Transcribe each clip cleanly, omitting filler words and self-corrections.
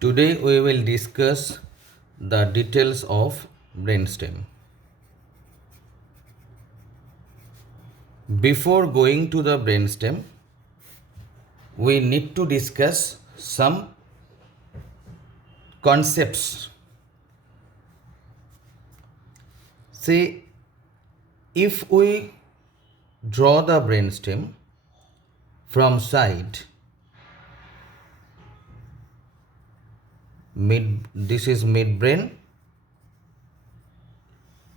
Today we will discuss the details of brainstem. Before going to the brainstem, we need to discuss some concepts. Say, if we draw the brainstem from side, this is midbrain,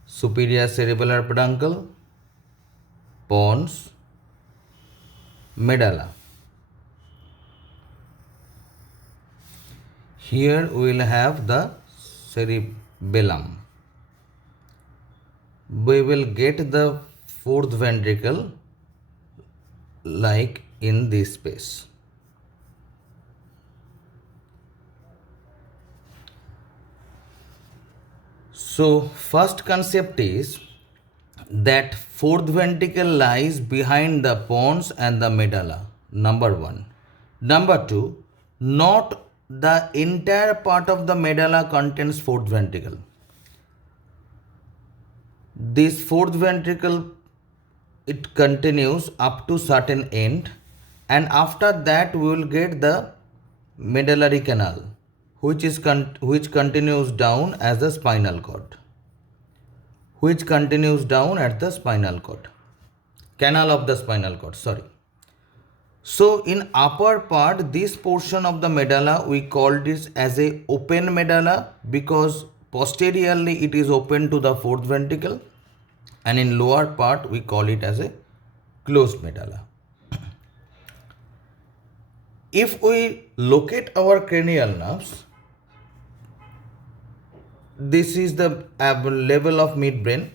superior cerebellar peduncle, pons, medulla. Here we will have the cerebellum. We will get the fourth ventricle like in this space. So first concept is that fourth ventricle lies behind the pons and the medulla. Number one. Number two, not the entire part of the medulla contains fourth ventricle. This fourth ventricle, it continues up to certain end, and after that we will get the medullary canal, which continues down as the spinal cord, which continues down at the spinal cord, canal of the spinal cord, sorry. So in upper part, this portion of the medulla, we call this as a open medulla because posteriorly it is open to the fourth ventricle, and in lower part we call it as a closed medulla. If we locate our cranial nerves, this is the level of midbrain.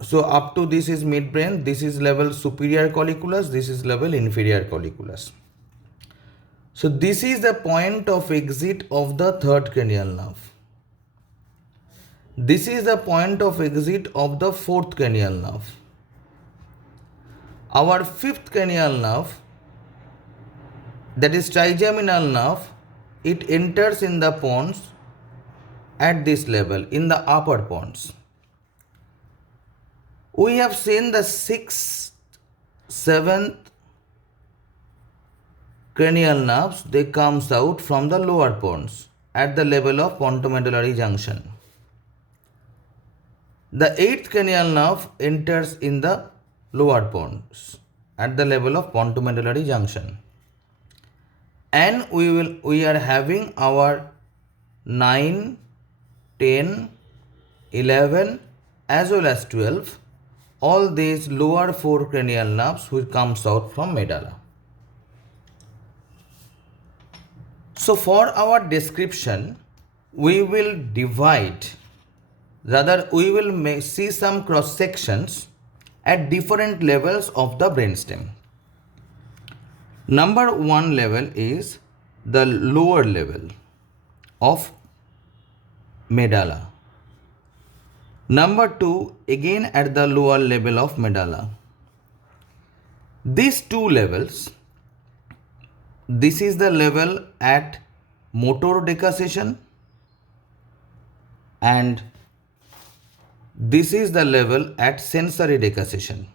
So up to this is midbrain, this is level superior colliculus, this is level inferior colliculus. So this is the point of exit of the third cranial nerve. This is the point of exit of the fourth cranial nerve. Our fifth cranial nerve, that is trigeminal nerve, it enters in the pons at this level, in the upper pons. We have seen the 6th, 7th cranial nerves, they comes out from the lower pons at the level of pontomedullary junction. The 8th cranial nerve enters in the lower pons at the level of pontomedullary junction. And we are having our 9, 10, 11 as well as 12, all these lower 4 cranial nerves which comes out from medulla. So for our description, we will divide, rather we will see some cross sections at different levels of the brainstem. Number one level is the lower level of medulla. Number two, again at the lower level of medulla. These two levels, this is the level at motor decussation and this is the level at sensory decussation.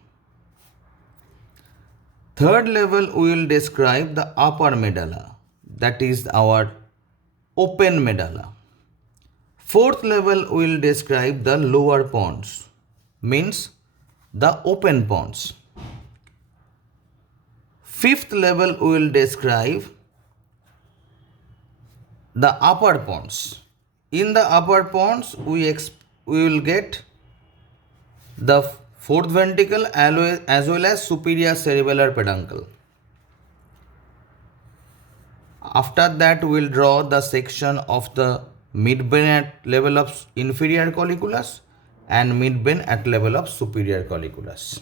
Third level we will describe the upper medulla, that is our open medulla. Fourth level we will describe the lower pons, means the open pons. Fifth level we will describe the upper pons. In the upper pons we will get the fourth ventricle as well as superior cerebellar peduncle. After that we will draw the section of the midbrain at level of inferior colliculus and midbrain at level of superior colliculus.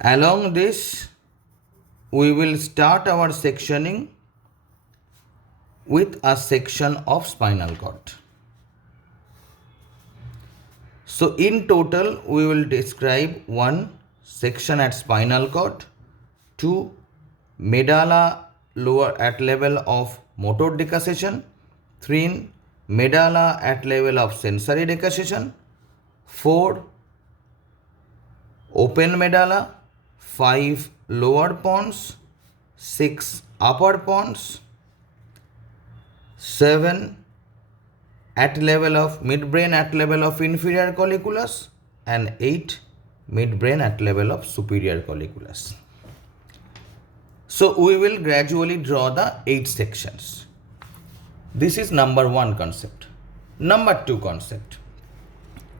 Along this, we will start our sectioning with a section of spinal cord. So in total, we will describe one section at spinal cord, two medulla lower at level of motor decussation, 3 medulla at level of sensory decussation, 4 open medulla, 5 lower pons, 6 upper pons, 7 at level of midbrain at level of inferior colliculus, and 8 midbrain at level of superior colliculus. So we will gradually draw the 8 sections. This is number 1 concept. Number 2 concept.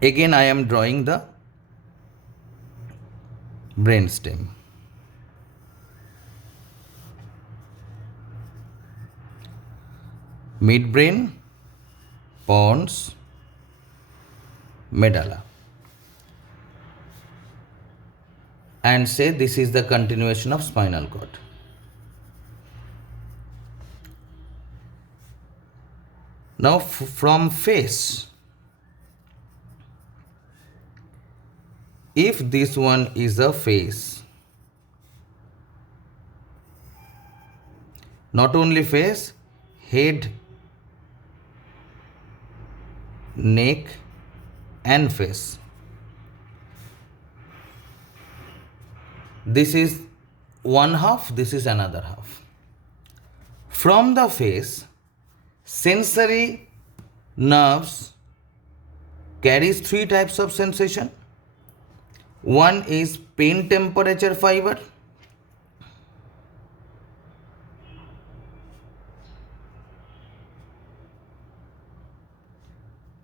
Again I am drawing the brainstem. Midbrain, pons, medulla. And say this is the continuation of spinal cord. Now from face, if this one is a face, not only face, head, neck and face. This is one half, this is another half. From the face, sensory nerves carries 3 types of sensation. One is pain temperature fiber.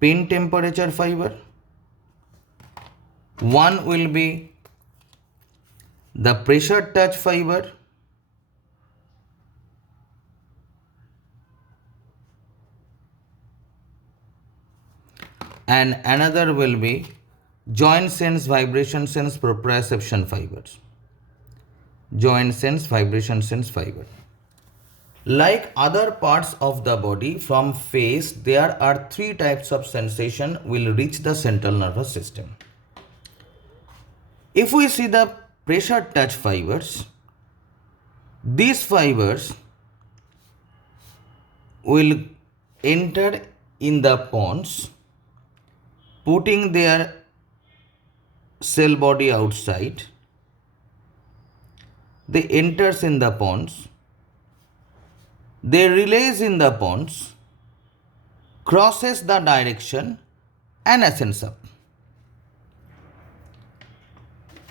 Pain temperature fiber. One will be the pressure touch fiber. And another will be joint sense, vibration sense, proprioception fibers. Joint sense, vibration sense fiber. Like other parts of the body, from face there are 3 types of sensation will reach the central nervous system. If we see the pressure touch fibers, these fibers will enter in the pons, putting their cell body outside. They enters in the pons, they release in the pons, crosses the direction and ascends up.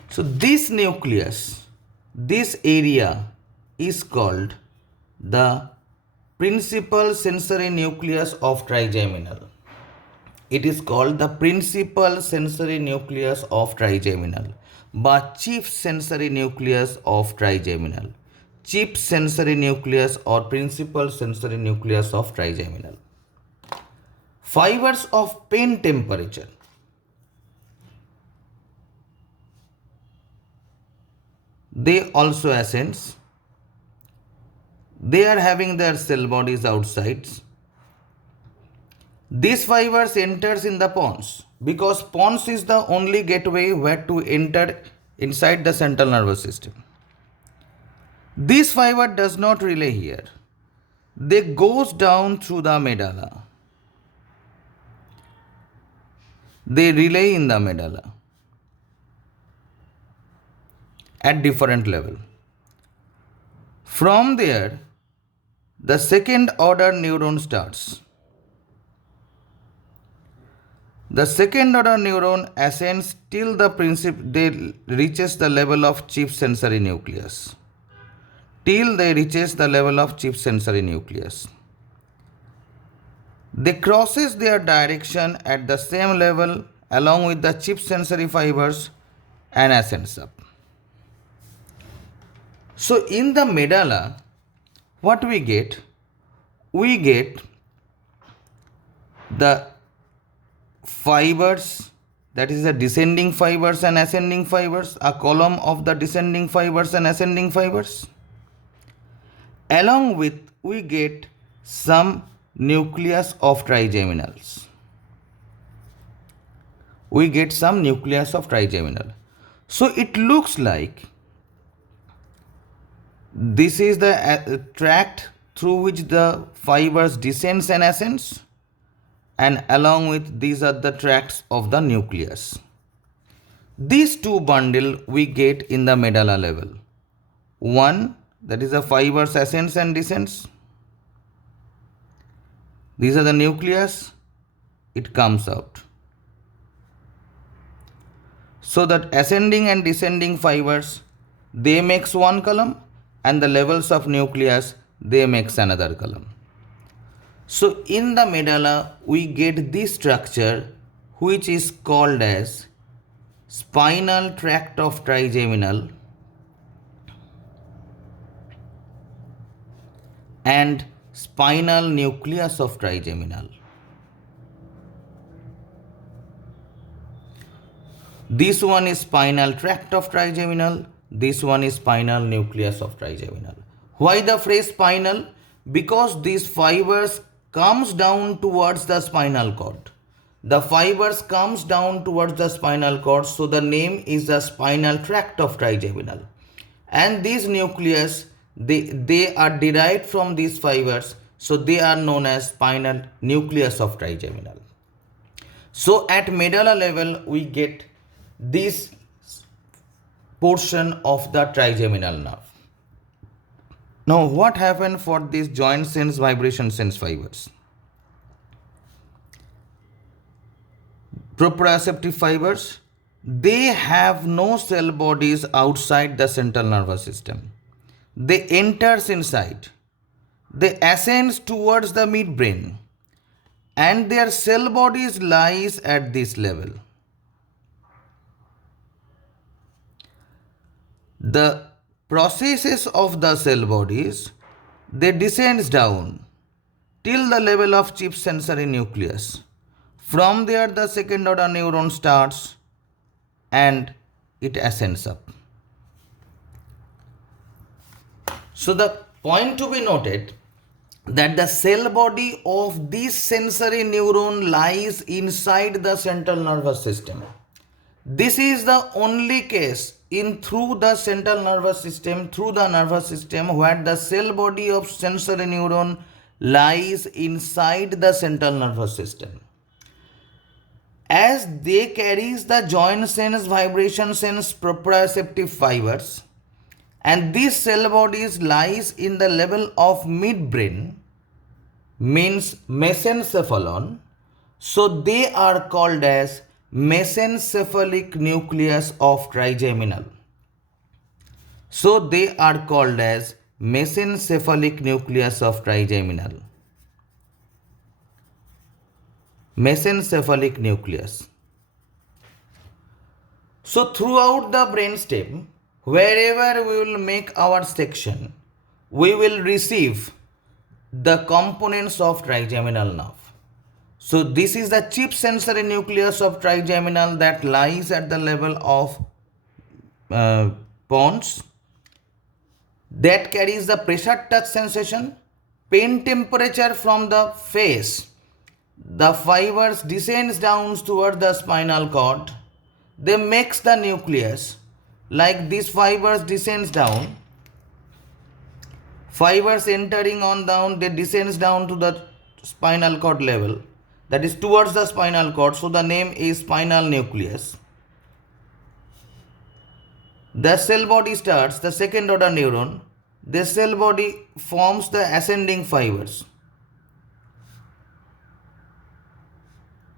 So this nucleus, this area is called the principal sensory nucleus of trigeminal. It is called the principal sensory nucleus of trigeminal, but chief sensory nucleus of trigeminal. Chief sensory nucleus or principal sensory nucleus of trigeminal. Fibers of pain temperature. They also ascends. They are having their cell bodies outside. These fibers enters in the pons because pons is the only gateway where to enter inside the central nervous system. This fiber does not relay here. They goes down through the medulla. They relay in the medulla at different level. From there, the second order neuron starts. The second order neuron ascends till they reaches the level of chief sensory nucleus. Till they reaches the level of chief sensory nucleus. They crosses their direction at the same level along with the chief sensory fibers and ascends up. So in the medulla, what we get? We get the fibers, that is the descending fibers and ascending fibers, a column of the descending fibers and ascending fibers. Along with, we get some nucleus of trigeminals. We get some nucleus of trigeminal. So it looks like This is the tract through which the fibers descends and ascends, and along with these are the tracts of the nucleus. These two bundle we get in the medulla level. One, that is the fibers ascends and descends. These are the nucleus, it comes out. So that ascending and descending fibers, they makes one column, and the levels of nucleus, they makes another column. So in the medulla, we get this structure which is called as spinal tract of trigeminal and spinal nucleus of trigeminal. This one is spinal tract of trigeminal, this one is spinal nucleus of trigeminal. Why the phrase spinal? Because these fibers comes down towards the spinal cord. The fibers comes down towards the spinal cord, so the name is the spinal tract of trigeminal. And these nucleus, they are derived from these fibers, so they are known as spinal nucleus of trigeminal. So at medulla level, we get this portion of the trigeminal nerve. Now what happened for these joint sense vibration sense fibers? Proprioceptive fibers, they have no cell bodies outside the central nervous system. They enters inside. They ascends towards the midbrain, and their cell bodies lies at this level. The processes of the cell bodies, they descends down till the level of chief sensory nucleus. From there the second order neuron starts and it ascends up. So the point to be noted that the cell body of this sensory neuron lies inside the central nervous system. This is the only case through the central nervous system, through the nervous system, where the cell body of sensory neuron lies inside the central nervous system. As they carries the joint sense, vibration sense, proprioceptive fibers, and these cell bodies lies in the level of midbrain, means mesencephalon, so they are called as mesencephalic nucleus of trigeminal. So they are called as mesencephalic nucleus of trigeminal. Mesencephalic nucleus. So throughout the brainstem, wherever we will make our section, we will receive the components of trigeminal nerve. So this is the chief sensory nucleus of trigeminal that lies at the level of pons, that carries the pressure touch sensation, pain temperature from the face. The fibers descends down towards the spinal cord. They makes the nucleus. Like these fibers descends down. Fibers entering on down, they descends down to the spinal cord level. That is towards the spinal cord. So the name is spinal nucleus. The cell body starts, the second order neuron. The cell body forms the ascending fibers.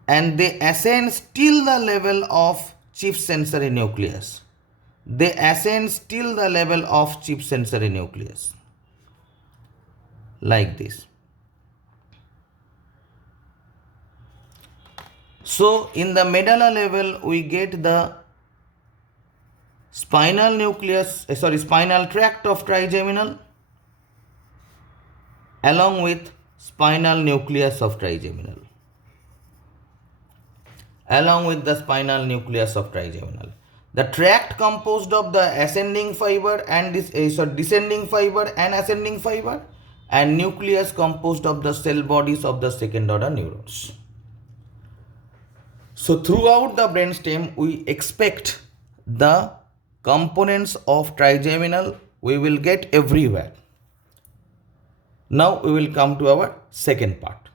And they ascend till the level of chief sensory nucleus. They ascend till the level of chief sensory nucleus. Like this. So in the medulla level, we get the spinal tract of trigeminal along with spinal nucleus of trigeminal. Along with the spinal nucleus of trigeminal. The tract composed of the ascending fiber and descending fiber and ascending fiber, and nucleus composed of the cell bodies of the second order neurons. So throughout the brainstem, we expect the components of trigeminal we will get everywhere. Now we will come to our second part.